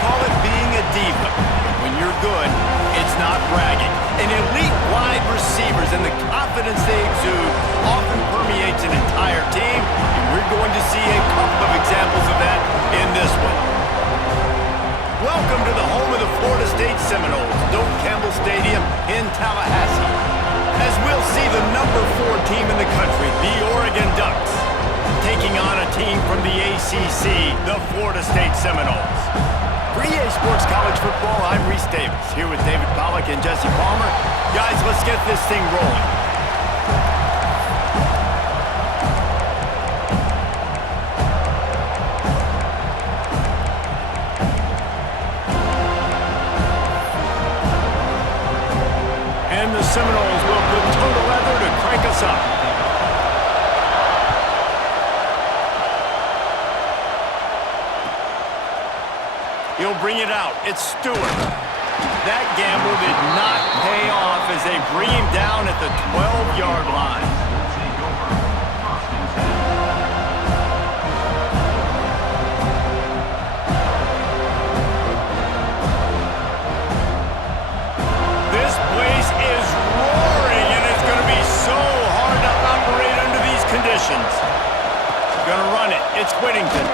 call it being a diva. But when you're good, it's not bragging. And elite wide receivers and the confidence they exude often permeates an entire team, and we're going to see a couple of examples of that in this one. Welcome to the home of the Florida State Seminoles, Doak Campbell Stadium in Tallahassee, as we'll see the number 4 team in the country, the Oregon Ducks, taking on a team from the ACC, the Florida State Seminoles. For EA Sports College Football, I'm Reese Davis, here with David Pollack and Jesse Palmer. Guys, let's get this thing rolling. And the Seminoles will put total leather to crank us up. He'll bring it out. It's Stewart. That gamble did not pay off as they bring him down at the 12-yard line. This place is roaring, and it's going to be so hard to operate under these conditions. Going to run it. It's Whittington.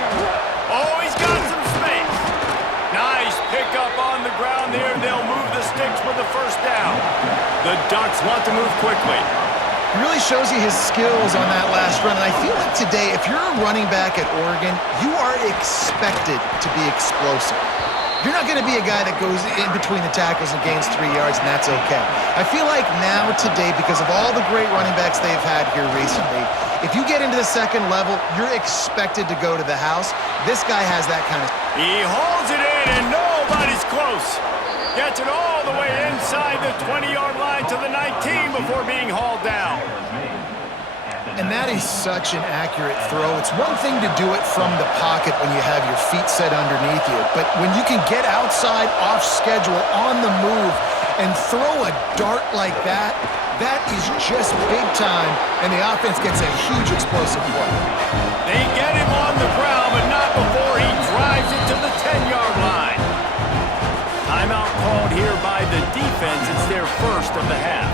Oh, he's got some space. Nice pickup on the ground there. They'll move the sticks with the first down. The Ducks want to move quickly. He really shows you his skills on that last run. And I feel like today, if you're a running back at Oregon, you are expected to be explosive. You're not going to be a guy that goes in between the tackles and gains 3 yards, and that's okay. I feel like now today, because of all the great running backs they've had here recently, if you get into the second level, you're expected to go to the house. This guy has that kind of... He holds it in, and nobody's close. Gets it all the way inside the 20-yard line to the 19 before being hauled down. And that is such an accurate throw. It's one thing to do it from the pocket when you have your feet set underneath you, but when you can get outside, off schedule, on the move, and throw a dart like that, that is just big time, and the offense gets a huge explosive play. They get him on the ground, but not before he drives it to the 10-yard line. Timeout called here by the defense. It's their first of the half.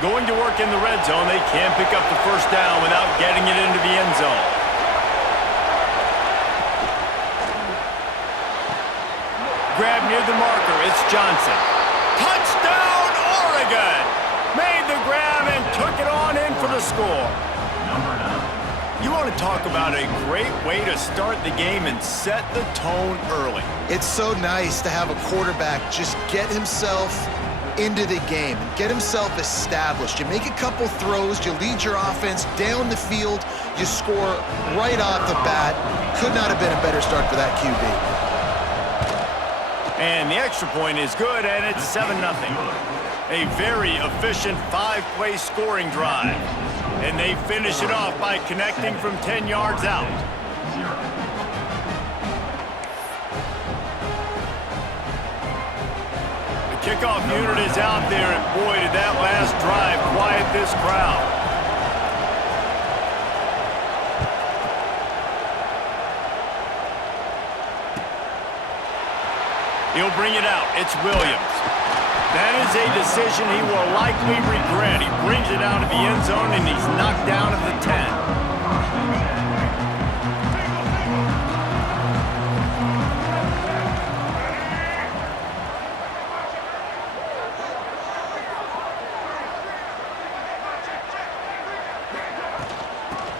Going to work in the red zone. They can't pick up the first down without getting it into the end zone. Grab near the marker. It's Johnson. Touchdown, Oregon! Made the grab and took it on in for the score. You want to talk about a great way to start the game and set the tone early. It's so nice to have a quarterback just get himself into the game and get himself established. You make a couple throws, you lead your offense down the field, you score right off the bat. Could not have been a better start for that QB. And the extra point is good, and it's 7-0. A very efficient 5-play scoring drive. And they finish it off by connecting from 10 yards out. Kickoff unit is out there, and boy, did that last drive quiet this crowd. He'll bring it out. It's Williams. That is a decision he will likely regret. He brings it out of the end zone, and he's knocked down at the 10.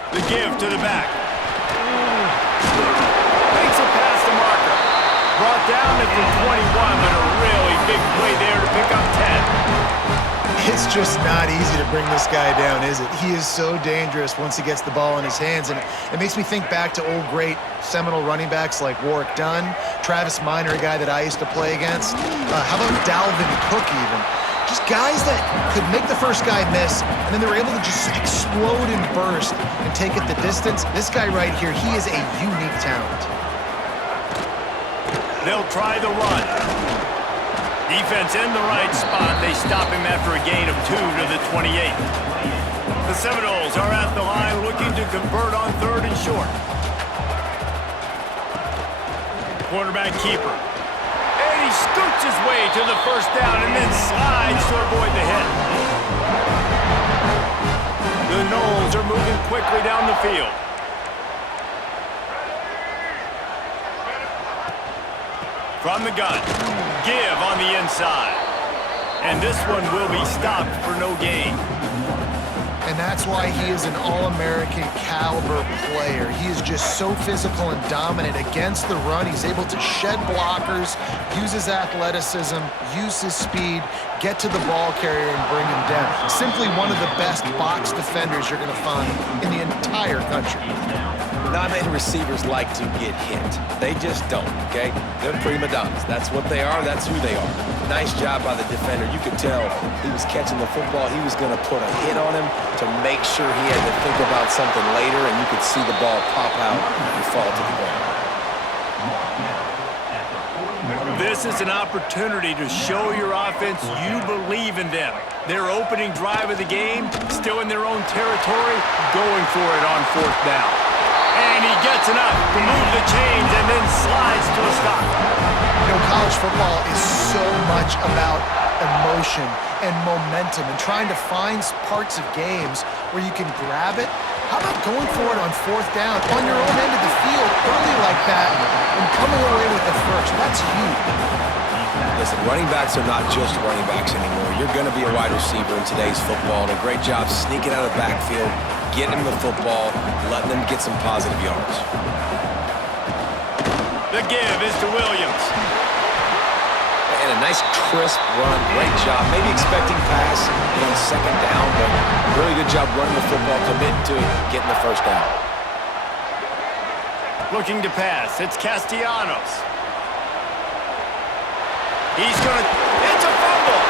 The give to the back. Makes it past the marker. Brought down at the 21, but a really big play there to pick up 10. It's just not easy to bring this guy down, is it? He is so dangerous once he gets the ball in his hands, and it makes me think back to old great Seminole running backs like Warwick Dunn, Travis Minor, a guy that I used to play against. How about Dalvin Cook even? Just guys that could make the first guy miss, and then they were able to just explode and burst and take it the distance. This guy right here, he is a unique talent. They'll try the run. Defense in the right spot. They stop him after a gain of 2 to the 28. The Seminoles are at the line looking to convert on 3rd and short. Quarterback keeper. And he scoots his way to the first down and then slides to avoid the hit. The Noles are moving quickly down the field. From the gun, give on the inside. And this one will be stopped for no gain. And that's why he is an All-American caliber player. He is just so physical and dominant against the run. He's able to shed blockers, use his athleticism, use his speed, get to the ball carrier and bring him down. Simply one of the best box defenders you're going to find in the entire country. Not many receivers like to get hit. They just don't, okay? They're prima donnas. That's what they are. That's who they are. Nice job by the defender. You could tell he was catching the football. He was going to put a hit on him to make sure he had to think about something later, and you could see the ball pop out and fall to the ground. This is an opportunity to show your offense you believe in them. Their opening drive of the game, still in their own territory, going for it on 4th down. And he gets enough to move the chains and then slides to a stop. You know, college football is so much about emotion and momentum and trying to find parts of games where you can grab it. How about going for it on 4th down on your own end of the field early like that and coming away with the first? That's huge. Listen, running backs are not just running backs anymore. You're going to be a wide receiver in today's football, and a great job sneaking out of the backfield, getting him the football, letting them get some positive yards. The give is to Williams. And a nice crisp run, great job. Maybe expecting pass on 2nd down, but really good job running the football, committing to it, getting the first down. Looking to pass, it's Castellanos. He's it's a fumble.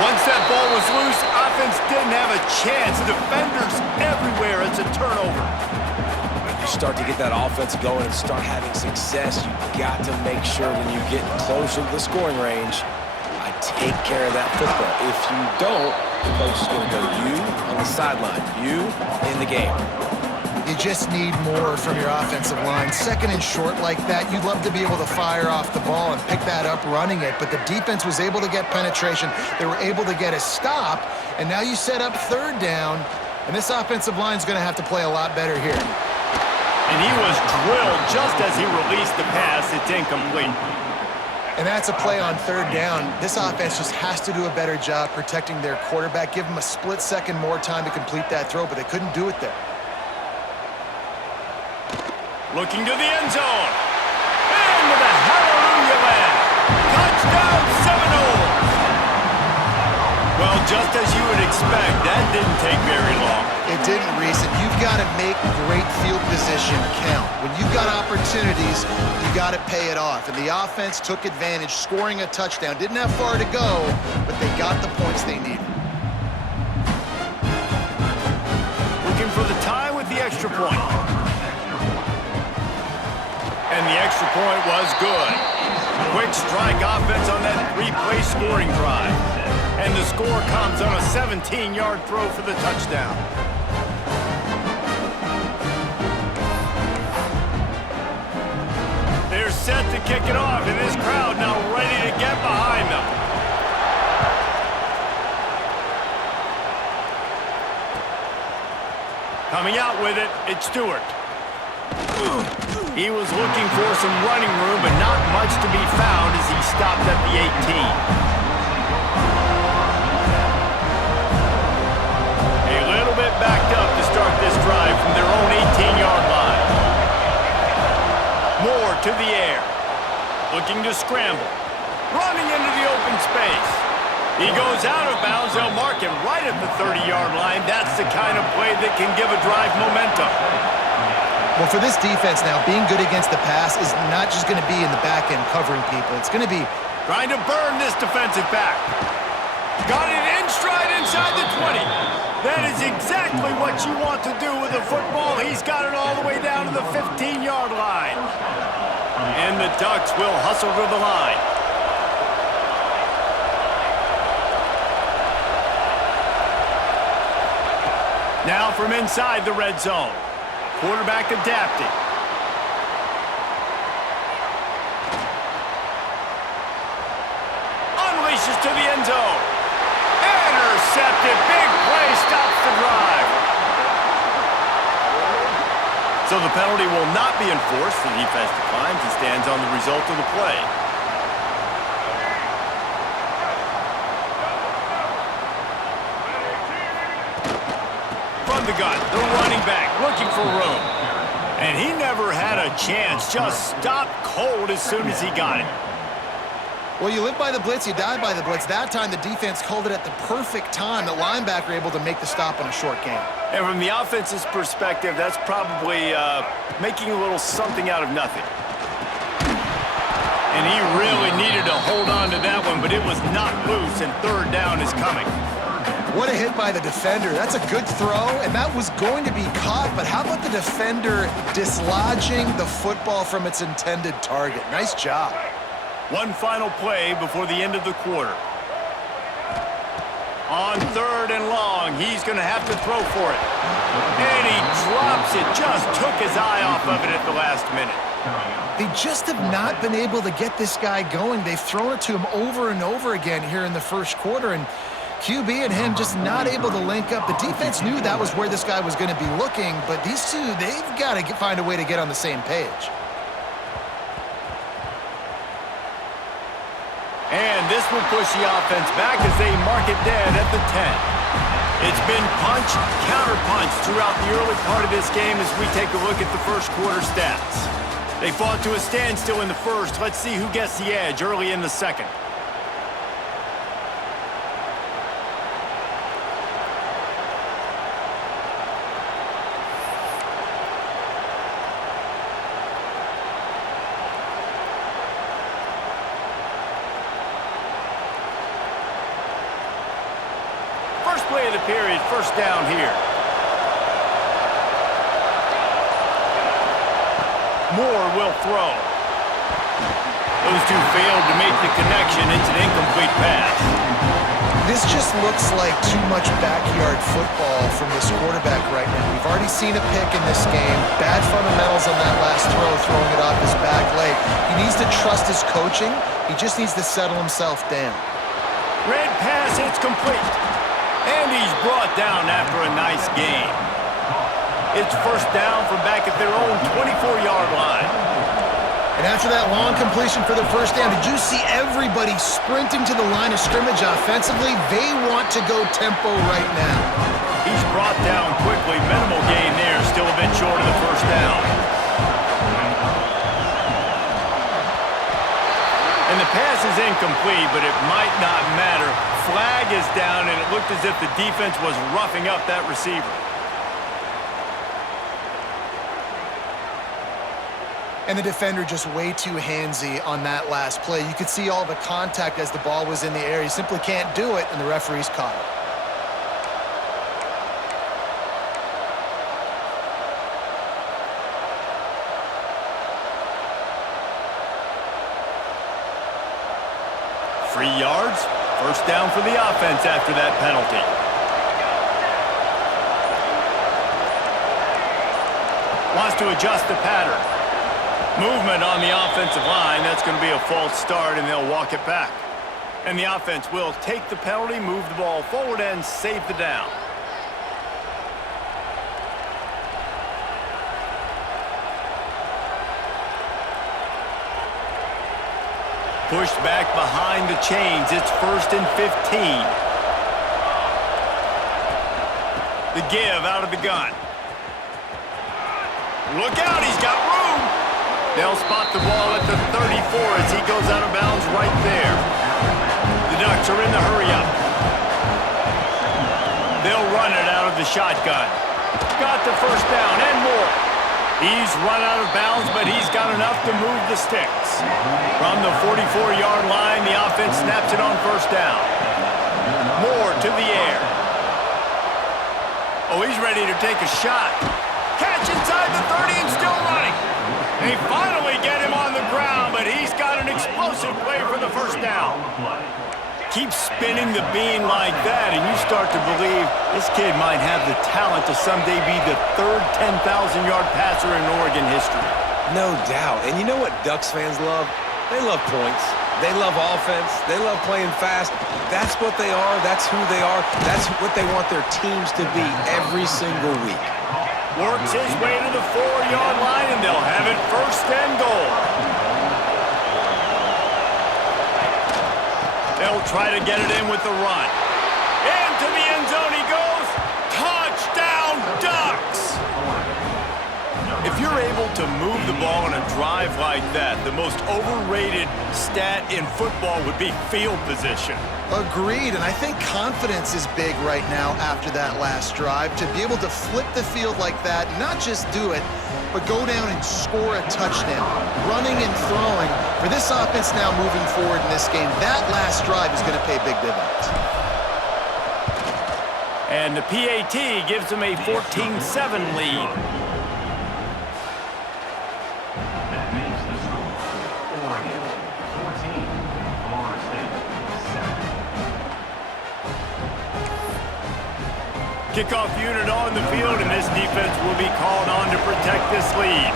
Once that ball was loose, offense didn't have a chance. Defenders everywhere. It's a turnover. When you start to get that offense going and start having success, you got to make sure when you get closer to the scoring range, I take care of that football. If you don't, the coach is going to go you on the sideline, you in the game. You just need more from your offensive line. 2nd and short like that, you'd love to be able to fire off the ball and pick that up running it, but the defense was able to get penetration. They were able to get a stop, and now you set up 3rd down, and this offensive line is going to have to play a lot better here. And he was drilled just as he released the pass. It's incomplete. And that's a play on 3rd down. This offense just has to do a better job protecting their quarterback, give him a split second more time to complete that throw, but they couldn't do it there. Looking to the end zone. And with a hallelujah land. Touchdown Seminoles. Well, just as you would expect, that didn't take very long. It didn't, Reese. And you've got to make great field position count. When you've got opportunities, you got to pay it off. And the offense took advantage, scoring a touchdown. Didn't have far to go, but they got the points they needed. Looking for the tie with the extra point. And the extra point was good. Quick strike offense on that 3-play scoring drive. And the score comes on a 17-yard throw for the touchdown. They're set to kick it off, and this crowd now ready to get behind them. Coming out with it, it's Stewart. He was looking for some running room, but not much to be found as he stopped at the 18. A little bit backed up to start this drive from their own 18-yard line. Moore to the air. Looking to scramble. Running into the open space. He goes out of bounds. They'll mark him right at the 30-yard line. That's the kind of play that can give a drive momentum. Well, for this defense now, being good against the pass is not just going to be in the back end covering people. It's going to be trying to burn this defensive back. Got it in stride inside the 20. That is exactly what you want to do with a football. He's got it all the way down to the 15-yard line. And the Ducks will hustle to the line. Now from inside the red zone. Quarterback adapting. Unleashes to the end zone. Intercepted. Big play stops the drive. So the penalty will not be enforced. The defense declines and stands on the result of the play. From the gun, the running back looking for room. And he never had a chance. Just stopped cold as soon as he got it. Well, you live by the blitz, you die by the blitz. That time, the defense called it at the perfect time. The linebacker able to make the stop on a short gain. And from the offense's perspective, that's probably making a little something out of nothing. And he really needed to hold on to that one, but it was knocked loose, and third down is coming. What a hit by the defender. That's a good throw, and that was going to be caught, but how about the defender dislodging the football from its intended target? Nice job. One final play before the end of the quarter. On third and long, he's going to have to throw for it. And he drops it. Just took his eye off of it at the last minute. They just have not been able to get this guy going. They've thrown it to him over and over again here in the first quarter, and QB and him just not able to link up. The defense knew that was where this guy was going to be looking, but these two, they've got to find a way to get on the same page. And this will push the offense back as they mark it dead at the 10. It's been punch, counter-punch throughout the early part of this game as we take a look at the first quarter stats. They fought to a standstill in the first. Let's see who gets the edge early in the second. First play of the period, first down here. Moore will throw. Those two failed to make the connection. It's an incomplete pass. This just looks like too much backyard football from this quarterback right now. We've already seen a pick in this game. Bad fundamentals on that last throw, throwing it off his back leg. He needs to trust his coaching. He just needs to settle himself down. Red pass, it's complete. And he's brought down after a nice game. It's first down from back at their own 24-yard line. And after that long completion for the first down, did you see everybody sprinting to the line of scrimmage offensively? They want to go tempo right now. He's brought down quickly. Minimal gain there, still a bit short of the first down. And the pass is incomplete, but it might not matter. Flag is down, and it looked as if the defense was roughing up that receiver. And the defender just way too handsy on that last play. You could see all the contact as the ball was in the air. He simply can't do it, and the referee's caught it. Free yards, first down for the offense after that penalty. Wants to adjust the pattern. Movement on the offensive line. That's going to be a false start, and they'll walk it back. And the offense will take the penalty, move the ball forward, and save the down. Pushed back behind the chains. It's first and 15. The give out of the gun. Look out, he's got room. They'll spot the ball at the 34 as he goes out of bounds right there. The Ducks are in the hurry-up. They'll run it out of the shotgun. Got the first down and more. He's run out of bounds, but he's got enough to move the sticks. From the 44-yard line, the offense snaps it on first down. Moore to the air. Oh, he's ready to take a shot. Catch inside the 30 and still running. They finally get him on the ground, but he's got an explosive play for the first down. Keep spinning the bean like that, and you start to believe this kid might have the talent to someday be the third 10,000-yard passer in Oregon history. No doubt. And you know what Ducks fans love? They love points. They love offense. They love playing fast. That's what they are. That's who they are. That's what they want their teams to be every single week. Works his way to the 4-yard line, and they'll have it first and goal. They'll try to get it in with the run. Into the end zone he goes. Touchdown, Ducks! If you're able to move the ball on a drive like that, the most overrated stat in football would be field position. Agreed, and I think confidence is big right now after that last drive. To be able to flip the field like that, not just do it, but go down and score a touchdown. Running and throwing, for this offense now moving forward in this game, that last drive is going to pay big dividends. And the PAT gives them a 14-7 lead. Kickoff unit on the field, and this defense will be called on to protect this lead.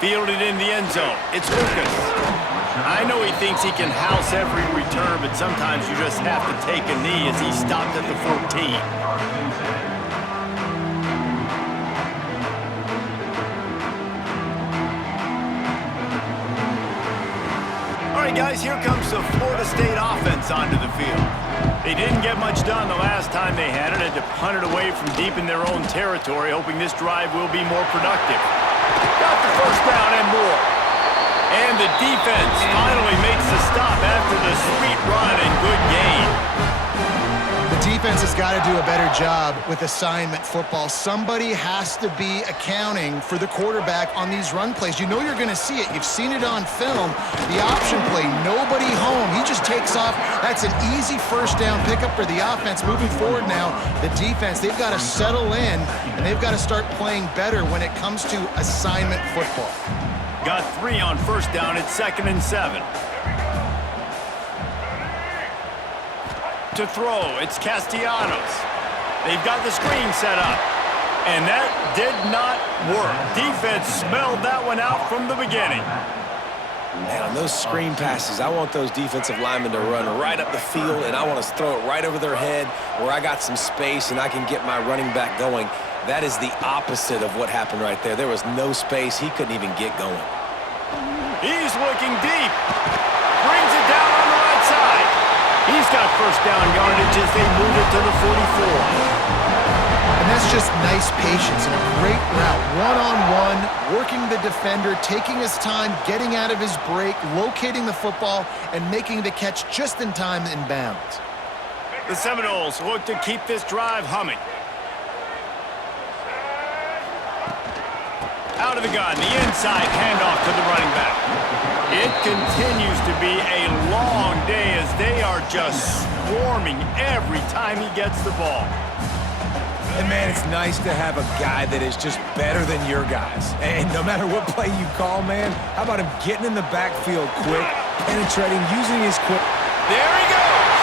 Fielded in the end zone. It's Lucas. I know he thinks he can house every return, but sometimes you just have to take a knee as he stopped at the 14. All right, guys, here comes the Florida State offense onto the field. They didn't get much done the last time they had it. Had to punt it away from deep in their own territory, hoping this drive will be more productive. Got the first down and more. And the defense finally makes the stop after the sweet run and good gain. The defense has got to do a better job with assignment football. Somebody has to be accounting for the quarterback on these run plays. You know you're going to see it. You've seen it on film. The option play, nobody home. He just takes off. That's an easy first down pickup for the offense. Moving forward now, the defense, they've got to settle in, and they've got to start playing better when it comes to assignment football. Got 3 on first down. It's 2nd and 7. To throw, it's Castellanos. They've got the screen set up, and that did not work. Defense smelled that one out from the beginning. Man, on those screen passes, I want those defensive linemen to run right up the field, and I want to throw it right over their head where I got some space and I can get my running back going. That is the opposite of what happened right there. There was no space. He couldn't even get going. He's looking deep. Brings it down on the right side. He's got first down yardage as they move it to the 44. And that's just nice patience and a great route. One-on-one, working the defender, taking his time, getting out of his break, locating the football, and making the catch just in time in bounds. The Seminoles look to keep this drive humming. Out of the gun, the inside handoff to the running back. It continues to be a long day as they are just swarming every time he gets the ball. And, man, it's nice to have a guy that is just better than your guys. And no matter what play you call, man, how about him getting in the backfield quick, penetrating, using his quick. There he goes.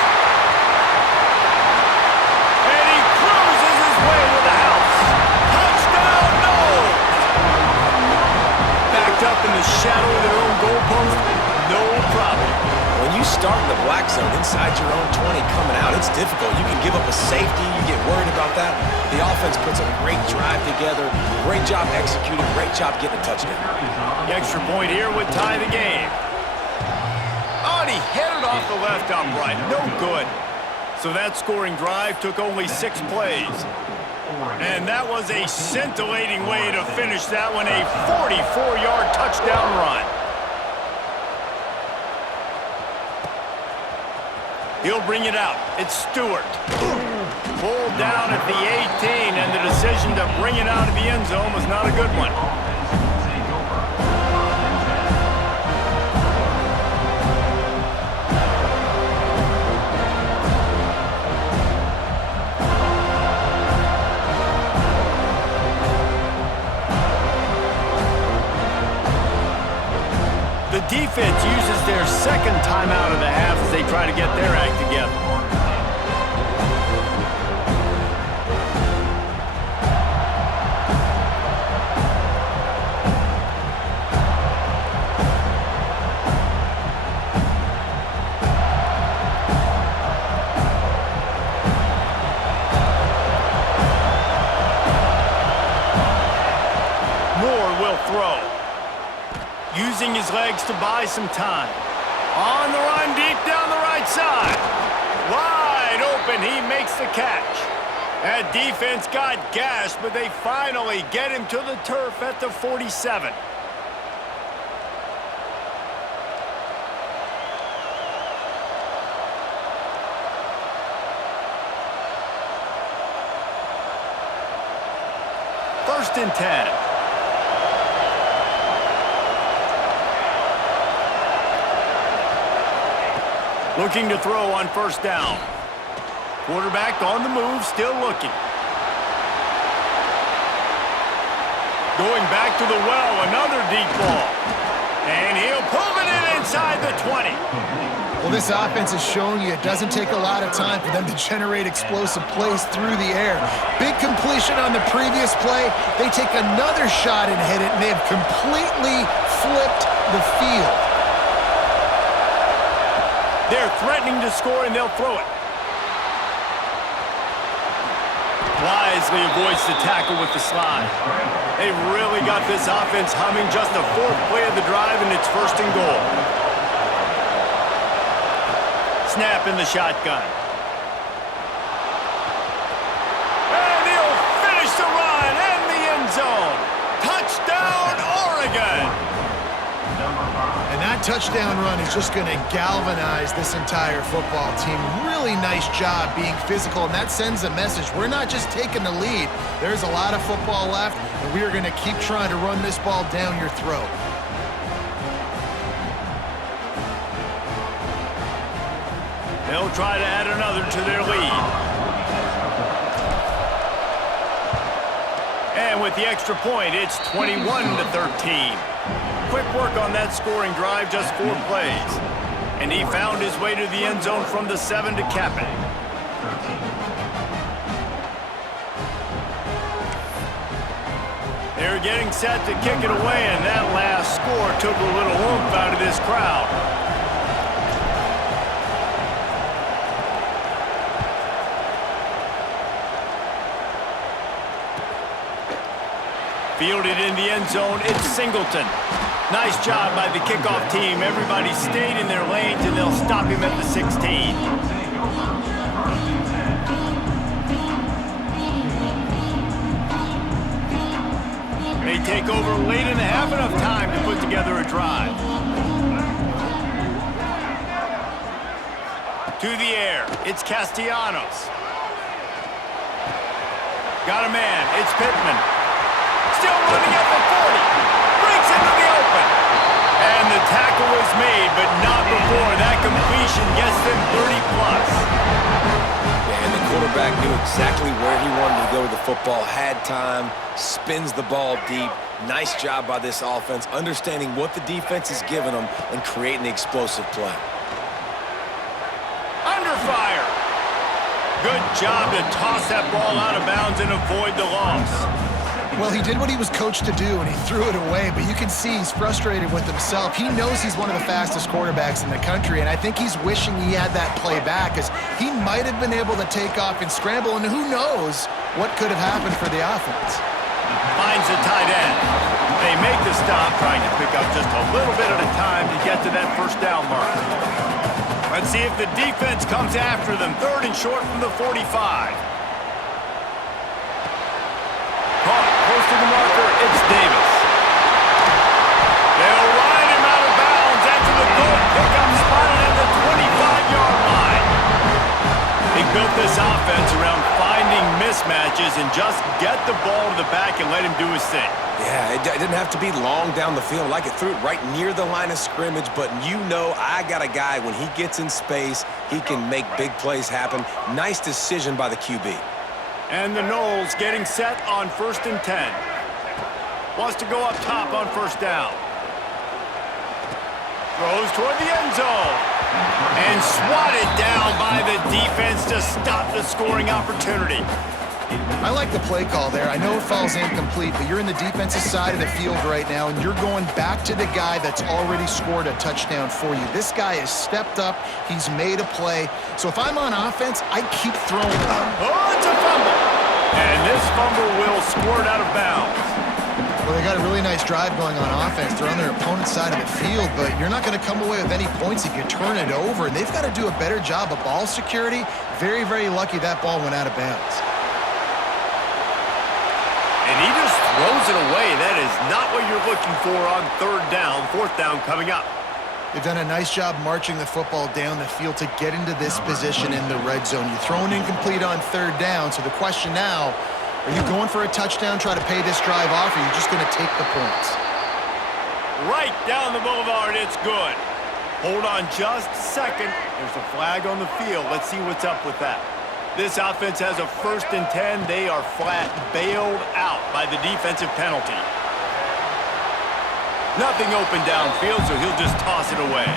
And he cruises his way to the house. Touchdown, Noles. Backed up in the shadow of their own goalpost, no problem. When you start in the black zone inside your own 20 coming out, it's difficult. You can give up a safety. You get worried about that. The offense puts a great drive together. Great job executing. Great job getting a touchdown. The extra point here would tie the game. Oh, and he headed off the left upright. No good. So that scoring drive took only 6 plays. And that was a scintillating way to finish that one, a 44-yard touchdown run. He'll bring it out. It's Stewart. Pulled down at the 18, and the decision to bring it out of the end zone was not a good one. The defense uses their second timeout of the half as they try to get their act together. Moore will throw. Using his legs to buy some time. On the run, deep down the right side. Wide open, he makes the catch. That defense got gashed, but they finally get him to the turf at the 47. First and 10. Looking to throw on first down. Quarterback on the move, still looking. Going back to the well, another deep ball. And he'll pull it in inside the 20. Well, this offense has shown you it doesn't take a lot of time for them to generate explosive plays through the air. Big completion on the previous play. They take another shot and hit it, and they have completely flipped the field. They're threatening to score, and they'll throw it. Wisely avoids the tackle with the slide. They've really got this offense humming. Just the fourth play of the drive, and it's first and goal. Snap in the shotgun. And he'll finish the run in the end zone. Touchdown, Oregon! And that touchdown run is just going to galvanize this entire football team. Really nice job being physical, and that sends a message. We're not just taking the lead. There's a lot of football left, and we are going to keep trying to run this ball down your throat. They'll try to add another to their lead. And with the extra point, it's 21-13. Quick work on that scoring drive, just 4 plays. And he found his way to the end zone from the 7 to cap it. They're getting set to kick it away, and that last score took a little oomph out of this crowd. Fielded in the end zone, it's Singleton. Nice job by the kickoff team. Everybody stayed in their lanes, and they'll stop him at the 16. They take over late in the half, enough time to put together a drive. To the air, it's Castellanos. Got a man, it's Pittman. Still running at the 40. Breaks into the open. And the tackle is made, but not before that completion gets them 30+. And the quarterback knew exactly where he wanted to go with the football, had time, spins the ball deep. Nice job by this offense, understanding what the defense is giving them and creating the explosive play. Under fire. Good job to toss that ball out of bounds and avoid the loss. Well, he did what he was coached to do, and he threw it away, but you can see he's frustrated with himself. He knows he's one of the fastest quarterbacks in the country, and I think he's wishing he had that play back, as he might have been able to take off and scramble, and who knows what could have happened for the offense. Finds the tight end. They make the stop, trying to pick up just a little bit at a time to get to that first down mark. Let's see if the defense comes after them. 3rd and short from the 45. Caught close to the marker, it's Davis. They'll ride him out of bounds after the good pickup spotted at the 25-yard line. built this offense around finding mismatches and just get the ball to the back and let him do his thing. Yeah, it didn't have to be long down the field. Like it threw it right near the line of scrimmage, but you know I got a guy, when he gets in space, he can make big plays happen. Nice decision by the QB. And the Noles getting set on 1st and 10. Wants to go up top on 1st down. Throws toward the end zone. And swatted down by the defense to stop the scoring opportunity. I like the play call there. I know it falls incomplete, but you're in the defensive side of the field right now, and you're going back to the guy that's already scored a touchdown for you. This guy has stepped up. He's made a play. So if I'm on offense, I keep throwing it. Oh, it's a fumble. And this fumble will squirt out of bounds. Well, they got a really nice drive going on offense. They're on their opponent's side of the field, but you're not going to come away with any points if you turn it over. And they've got to do a better job of ball security. Very, very lucky that ball went out of bounds. And he just throws it away. That is not what you're looking for on 3rd down. 4th down coming up. They've done a nice job marching the football down the field to get into this position in the red zone. You throw an incomplete on 3rd down, so the question now, are you going for a touchdown, try to pay this drive off, or are you just going to take the points? Right down the boulevard, it's good. Hold on just a second. There's a flag on the field. Let's see what's up with that. This offense has a 1st and 10. They are flat bailed out by the defensive penalty. Nothing open downfield, so he'll just toss it away.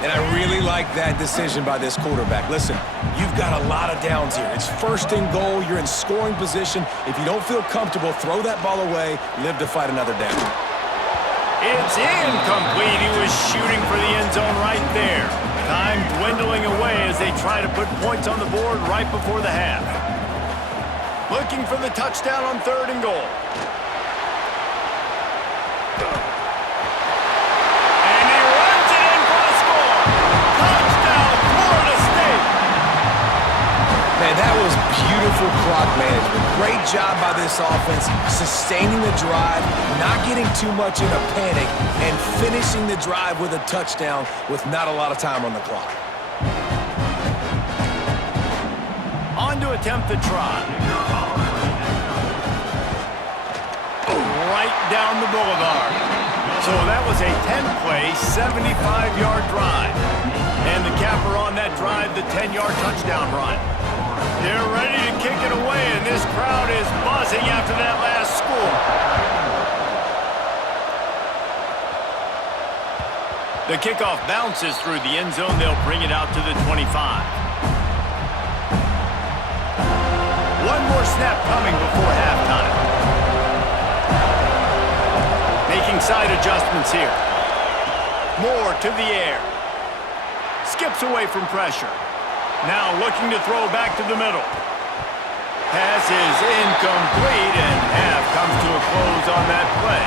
And I really like that decision by this quarterback. Listen, you've got a lot of downs here. It's 1st and goal. You're in scoring position. If you don't feel comfortable, throw that ball away. Live to fight another down. It's incomplete. He was shooting for the end zone right there. Time dwindling away as they try to put points on the board right before the half. Looking for the touchdown on 3rd and goal. And he runs it in for the score. Touchdown, Florida State. Man, that was beautiful clock management. Great job by this offense, sustaining the drive, not getting too much in a panic, and finishing the drive with a touchdown with not a lot of time on the clock. On to attempt the try. Right down the boulevard. So that was a 10-play, 75-yard drive. And the capper on that drive, the 10-yard touchdown run. They're ready to kick it away, and this crowd is buzzing after that last score. The kickoff bounces through the end zone. They'll bring it out to the 25. One more snap coming before halftime. Making side adjustments here. Moore to the air. Skips away from pressure. Now looking to throw back to the middle. Pass is incomplete, and half comes to a close on that play.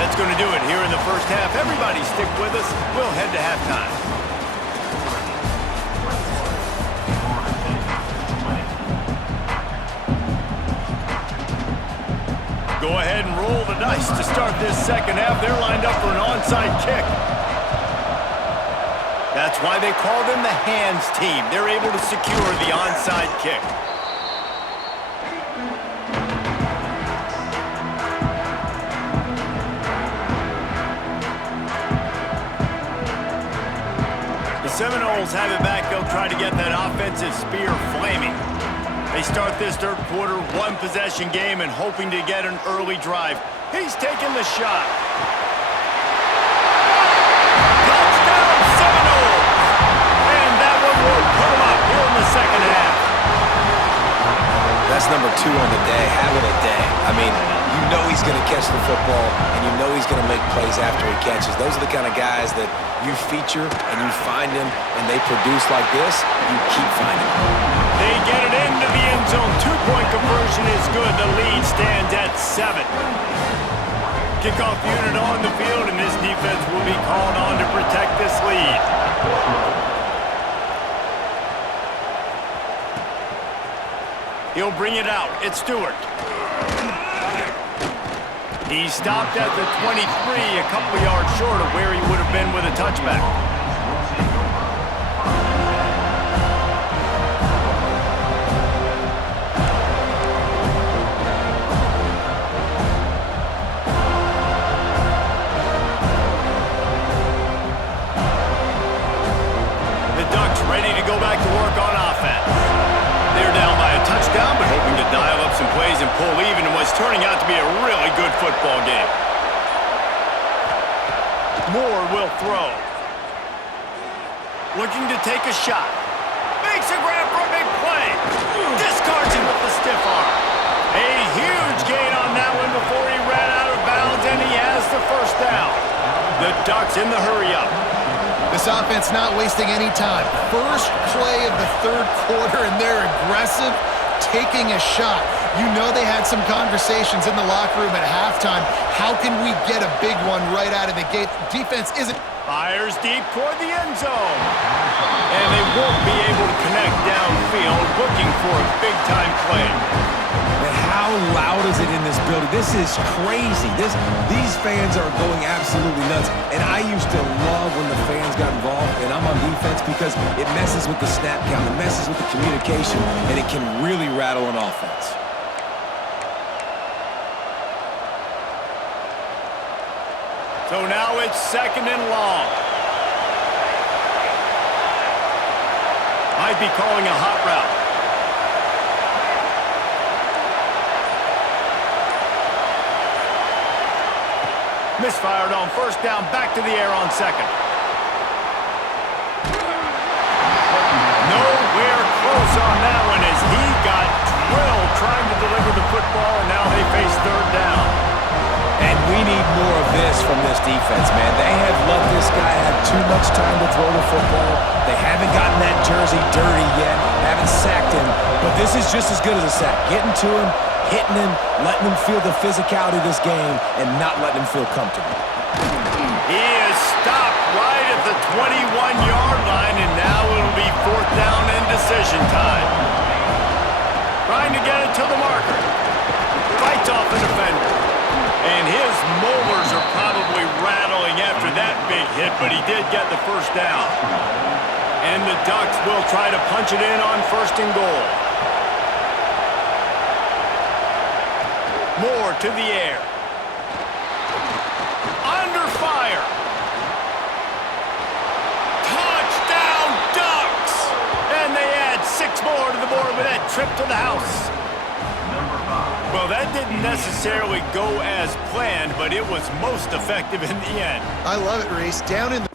That's going to do it here in the first half. Everybody stick with us. We'll head to halftime. Go ahead and roll the dice to start this second half. They're lined up for an onside kick. That's why they call them the hands team. They're able to secure the onside kick. The Seminoles have it back. They'll try to get that offensive spear flaming. They start this third quarter, one possession game, and hoping to get an early drive. He's taking the shot. Touchdown Seminoles! And that one will put them up here in the second half. That's number 2 on the day, having a day. I mean, you know he's going to catch the football, and you know he's going to make plays after he catches. Those are the kind of guys that you feature and you find them, and they produce like this, you keep finding them. They get it into the end zone. 2-point conversion is good. The lead stands at 7. Kickoff unit on the field, and this defense will be called on to protect this lead. He'll bring it out. It's Stewart. He stopped at the 23, a couple of yards short of where he would have been with a touchback. good football game. Moore will throw. Looking to take a shot. Makes a grab for a big play. Discards him with the stiff arm. A huge gain on that one before he ran out of bounds, and he has the first down. The Ducks in the hurry-up. This offense not wasting any time. First play of the third quarter, and they're aggressive, taking a shot. You know they had some conversations in the locker room at halftime. How can we get a big one right out of the gate? Defense isn't... Fires deep toward the end zone. And they won't be able to connect downfield, looking for a big-time play. And how loud is it in this building? This is crazy. These fans are going absolutely nuts. And I used to love when the fans got involved, and I'm on defense, because it messes with the snap count, it messes with the communication, and it can really rattle an offense. So now it's 2nd and long. Might be calling a hot route. Misfired on first down, back to the air on 2nd. Nowhere close on that one as he got drilled trying to deliver the football, and now they face 3rd down. And we need more of this from this defense, man. They have let this guy have too much time to throw the football. They haven't gotten that jersey dirty yet, haven't sacked him. But this is just as good as a sack. Getting to him, hitting him, letting him feel the physicality of this game, and not letting him feel comfortable. He is stopped right at the 21-yard line, and now it'll be 4th down and decision time. Trying to get it to the marker. Fights off the defender. And his molars are probably rattling after that big hit, but he did get the first down. And the Ducks will try to punch it in on 1st and goal. Moore to the air. Under fire. Touchdown, Ducks! And they add 6 more to the board with that trip to the house. Well, that didn't necessarily go as planned, but it was most effective in the end. I love it, Reese. Down in the...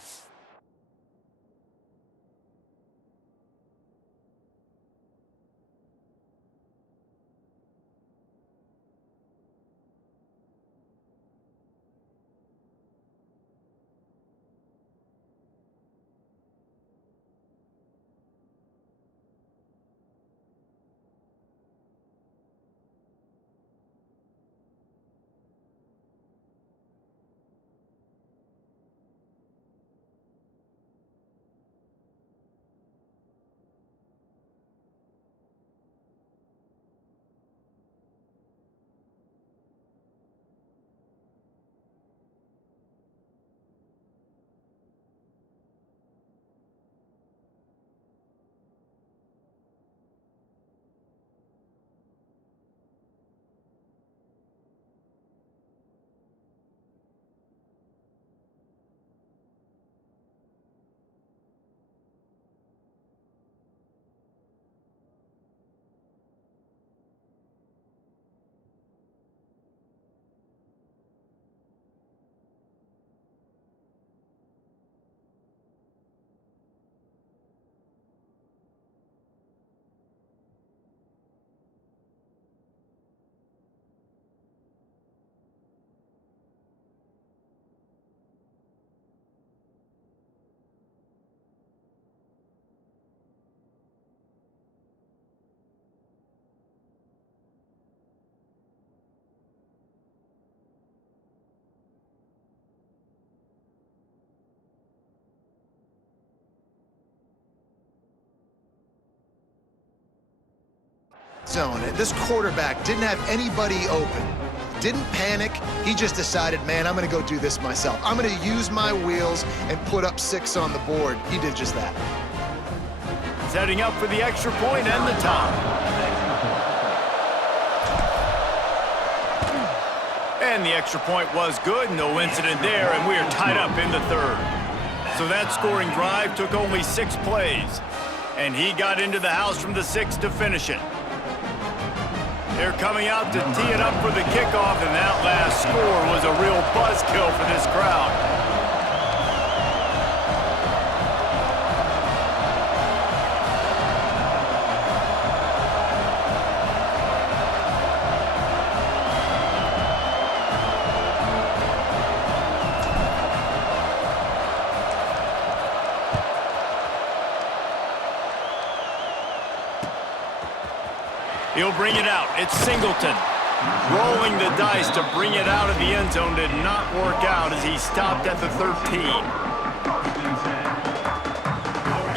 zone. This quarterback didn't have anybody open. Didn't panic. He just decided, man, I'm going to go do this myself. I'm going to use my wheels and put up 6 on the board. He did just that. Setting up for the extra point and the tie. And the extra point was good. No incident there, and we are tied up in the 3rd. So that scoring drive took only 6 plays. And he got into the house from the 6 to finish it. They're coming out to tee it up for the kickoff, and that last score was a real buzzkill for this crowd. He'll bring it out. It's Singleton. Rolling the dice to bring it out of the end zone did not work out as he stopped at the 13.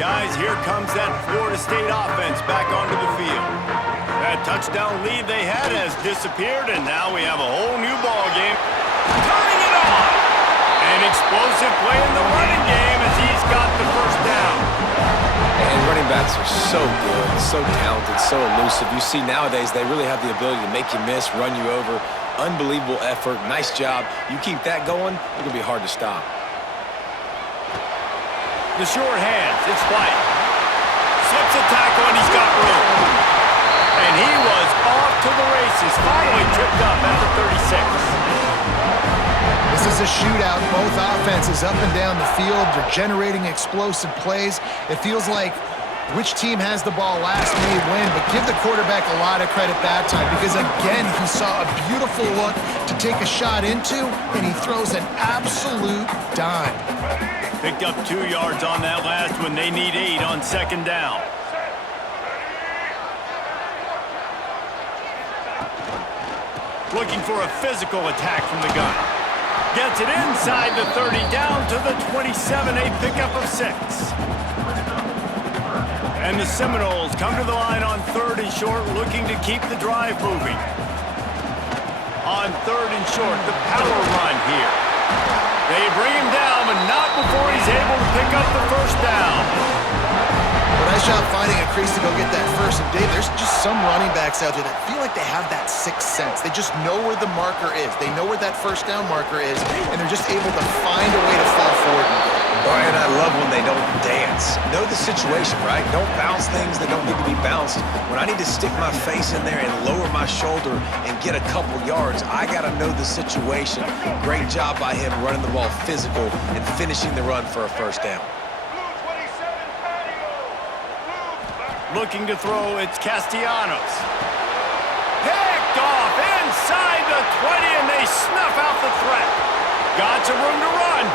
Guys, here comes that Florida State offense back onto the field. That touchdown lead they had has disappeared, and now we have a whole new ball game. Turning it on! An explosive play in the running game as he's got the first down. And running backs are so good, so talented, so elusive. You see nowadays they really have the ability to make you miss, run you over. Unbelievable effort. Nice job. You keep that going, it'll be hard to stop. The short hands. It's White. Slips a tackle and he's got room. And he was off to the races, finally tripped up at the 36. This is a shootout. Both offenses up and down the field. They're generating explosive plays. It feels like which team has the ball last may win, but give the quarterback a lot of credit that time because, again, he saw a beautiful look to take a shot into, and he throws an absolute dime. Picked up 2 yards on that last one. They need 8 on second down. Looking for a physical attack from the gun. Gets it inside the 30, down to the 27, a pickup of 6. And the Seminoles come to the line on 3rd and short, looking to keep the drive moving. On 3rd and short, the power run here. They bring him down, but not before he's able to pick up the first down. Well, nice job finding a crease to go get that first. And Dave, there's just some running backs out there that feel like they have that sixth sense. They just know where the marker is. They know where that first down marker is, and they're just able to find a way to fall forward. Brian, I love when they don't dance. Know the situation, right? Don't bounce things that don't need to be bounced. When I need to stick my face in there and lower my shoulder and get a couple yards, I got to know the situation. Great job by him running the ball physical and finishing the run for a first down. Looking to throw, it's Castellanos. Picked off inside the 20, and they snuff out the threat. Got some room to run.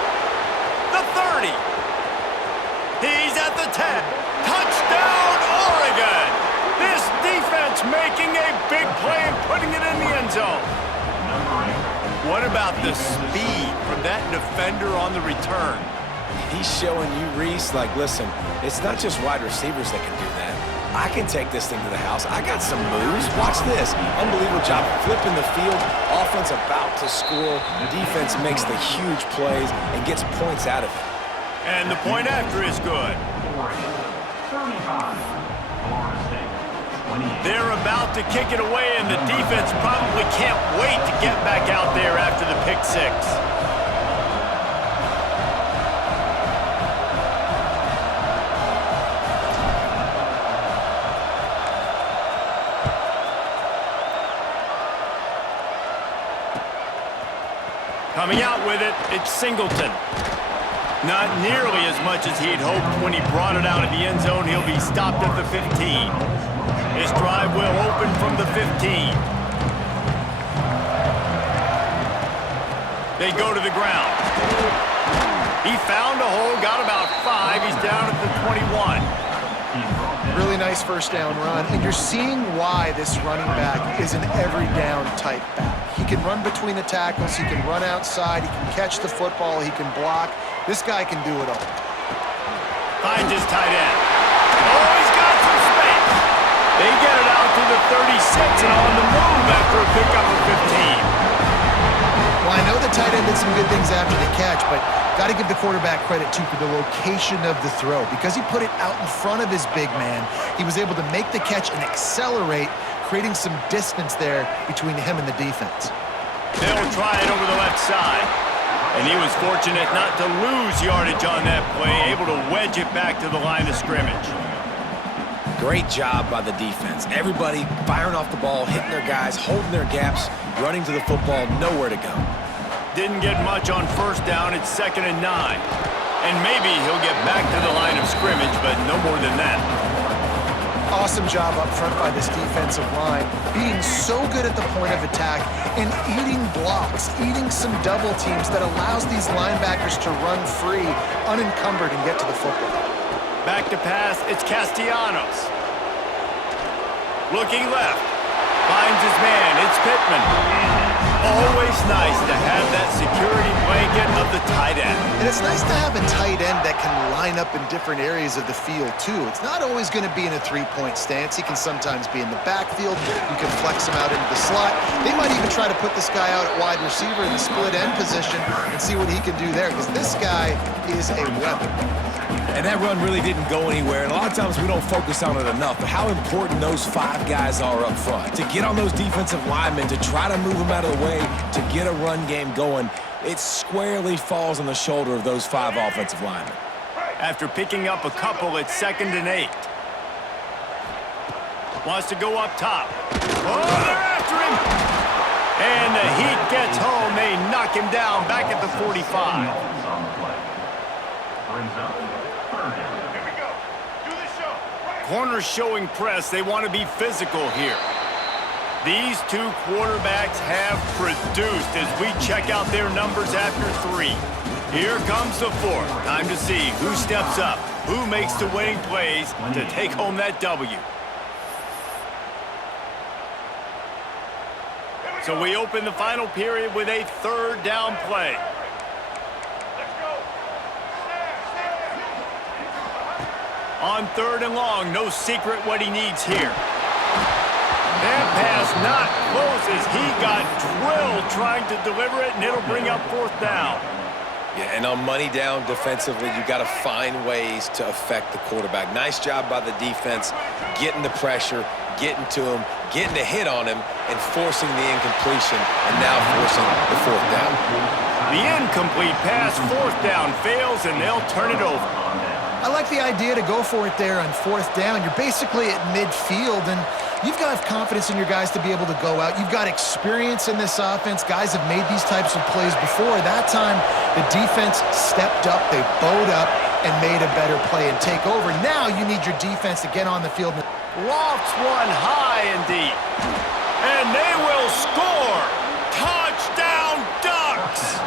The 30. He's at the 10. Touchdown, Oregon. This defense making a big play and putting it in the end zone. What about the speed from that defender on the return? He's showing you, Reese, like, listen, it's not just wide receivers that can do that. I can take this thing to the house. I got some moves. Watch this. Unbelievable job flipping the field. Offense about to score. Defense makes the huge plays and gets points out of it. And the point after is good. They're about to kick it away, and the defense probably can't wait to get back out there after the pick 6. Coming out with it, it's Singleton. Not nearly as much as he'd hoped when he brought it out of the end zone. He'll be stopped at the 15. His drive will open from the 15. They go to the ground. He found a hole, got about 5. He's down at the 21. Really nice first down run, and you're seeing why this running back is an every down type back. He can run between the tackles, he can run outside, he can catch the football, he can block. This guy can do it all. Finds his tight end. Oh, he's got some space. They get it out to the 36 and on the move after a pickup of 15. Well, I know the tight end did some good things after the catch, but got to give the quarterback credit, too, for the location of the throw. Because he put it out in front of his big man, he was able to make the catch and accelerate, creating some distance there between him and the defense. They'll try it over the left side. And he was fortunate not to lose yardage on that play, able to wedge it back to the line of scrimmage. Great job by the defense. Everybody firing off the ball, hitting their guys, holding their gaps, running to the football, nowhere to go. Didn't get much on first down. It's 2nd and 9. And maybe he'll get back to the line of scrimmage, but no more than that. Awesome job up front by this defensive line, being so good at the point of attack and eating blocks, eating some double teams that allows these linebackers to run free, unencumbered, and get to the football. Back to pass, it's Castellanos. Looking left, finds his man, it's Pittman. Always nice to have that security blanket of the tight end. And it's nice to have a tight end that can line up in different areas of the field, too. It's not always going to be in a three-point stance. He can sometimes be in the backfield. You can flex him out into the slot. They might even try to put this guy out at wide receiver in the split end position and see what he can do there, because this guy is a weapon. And that run really didn't go anywhere, and a lot of times we don't focus on it enough, but how important those 5 guys are up front. To get on those defensive linemen, to try to move them out of the way, to get a run game going, it squarely falls on the shoulder of those 5 offensive linemen. After picking up a couple, it's 2nd and 8. Wants to go up top. Oh, they're after him! And the heat gets home. They knock him down back at the 45. Corners showing press. They want to be physical here. These 2 quarterbacks have produced as we check out their numbers after 3. Here comes the 4th. Time to see who steps up, who makes the winning plays to take home that W. So we open the final period with a 3rd down play. On 3rd and long, no secret what he needs here. That pass not close as he got drilled trying to deliver it, and it'll bring up 4th down. Yeah, and on money down defensively, you got to find ways to affect the quarterback. Nice job by the defense, getting the pressure, getting to him, getting a hit on him, and forcing the incompletion, and now forcing the 4th down. The incomplete pass, 4th down, fails, and they'll turn it over. I like the idea to go for it there on 4th down. You're basically at midfield, and you've got confidence in your guys to be able to go out. You've got experience in this offense. Guys have made these types of plays before. That time, the defense stepped up, they bowed up, and made a better play and take over. Now you need your defense to get on the field. Lofts one high and deep. And they will score! Touchdown, Ducks!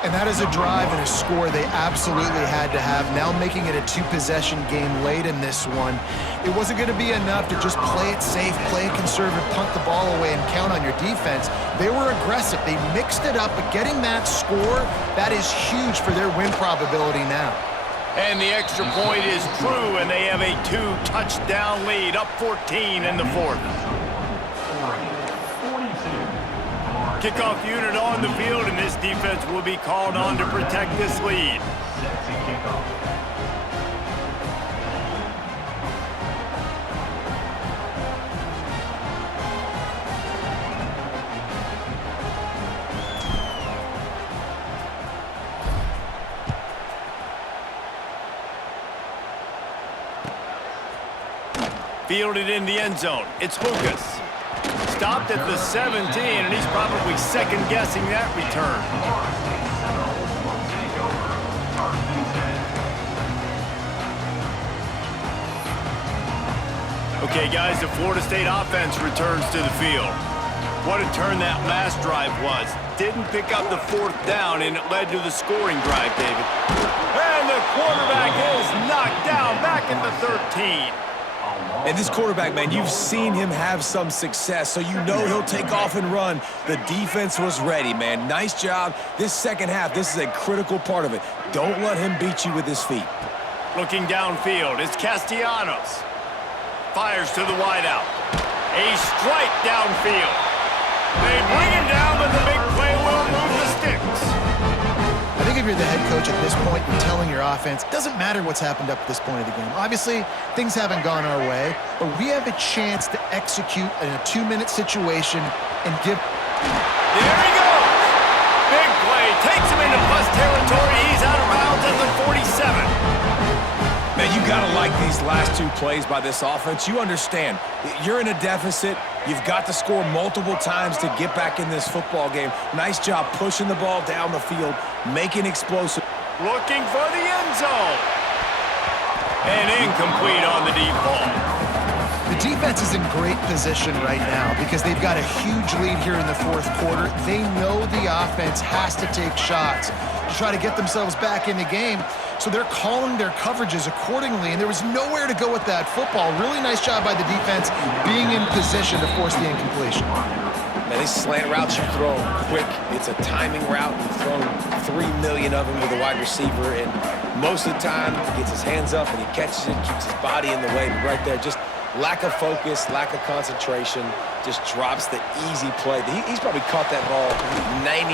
And that is a drive and a score they absolutely had to have. Now making it a 2-possession game late in this one. It wasn't going to be enough to just play it safe, play it conservative, punt the ball away, and count on your defense. They were aggressive. They mixed it up, but getting that score, that is huge for their win probability now. And the extra point is true, and they have a 2-touchdown lead, up 14 in the 4th. Kickoff unit on the field, and this defense will be called on to protect this lead. Fielded in the end zone. It's Lucas. Stopped at the 17, and he's probably second-guessing that return. Okay, guys, the Florida State offense returns to the field. What a turn that last drive was. Didn't pick up the 4th down, and it led to the scoring drive, David. And the quarterback is knocked down back at the 13. And this quarterback, man, you've seen him have some success, so you know he'll take off and run. The defense was ready, man. Nice job. This second half, this is a critical part of it. Don't let him beat you with his feet. Looking downfield, it's Castellanos. Fires to the wideout. A strike downfield. They bring him down, but the big play will move the sticks. I think if you're the head coach at this point, you're telling your offense, it doesn't matter what's happened up to this point of the game. Obviously, things haven't gone our way, but we have a chance to execute in a 2-minute situation and give... There he goes! Big play, takes him into plus territory. He's out of bounds at the 47. Man, you you got to like these last two plays by this offense. You understand, you're in a deficit. You've got to score multiple times to get back in this football game. Nice job pushing the ball down the field, making explosive. Looking for the end zone. And incomplete on the deep ball. The defense is in great position right now because they've got a huge lead here in the fourth quarter. They know the offense has to take shots to try to get themselves back in the game. So they're calling their coverages accordingly, and there was nowhere to go with that football. Really nice job by the defense being in position to force the incompletion. Man, these slant routes you throw quick. It's a timing route. You've thrown 3 million of them with a wide receiver, and most of the time he gets his hands up and he catches it, keeps his body in the way. But right there, just lack of focus, lack of concentration, just drops the easy play. He's probably caught that ball 99%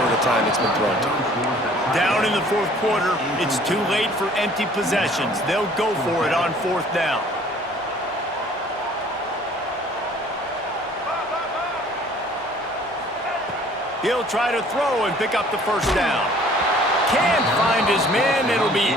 of the time it's been thrown to him. Down in the fourth quarter, it's too late for empty possessions. They'll go for it on fourth down. He'll try to throw and pick up the first down. Can't find his man. It'll be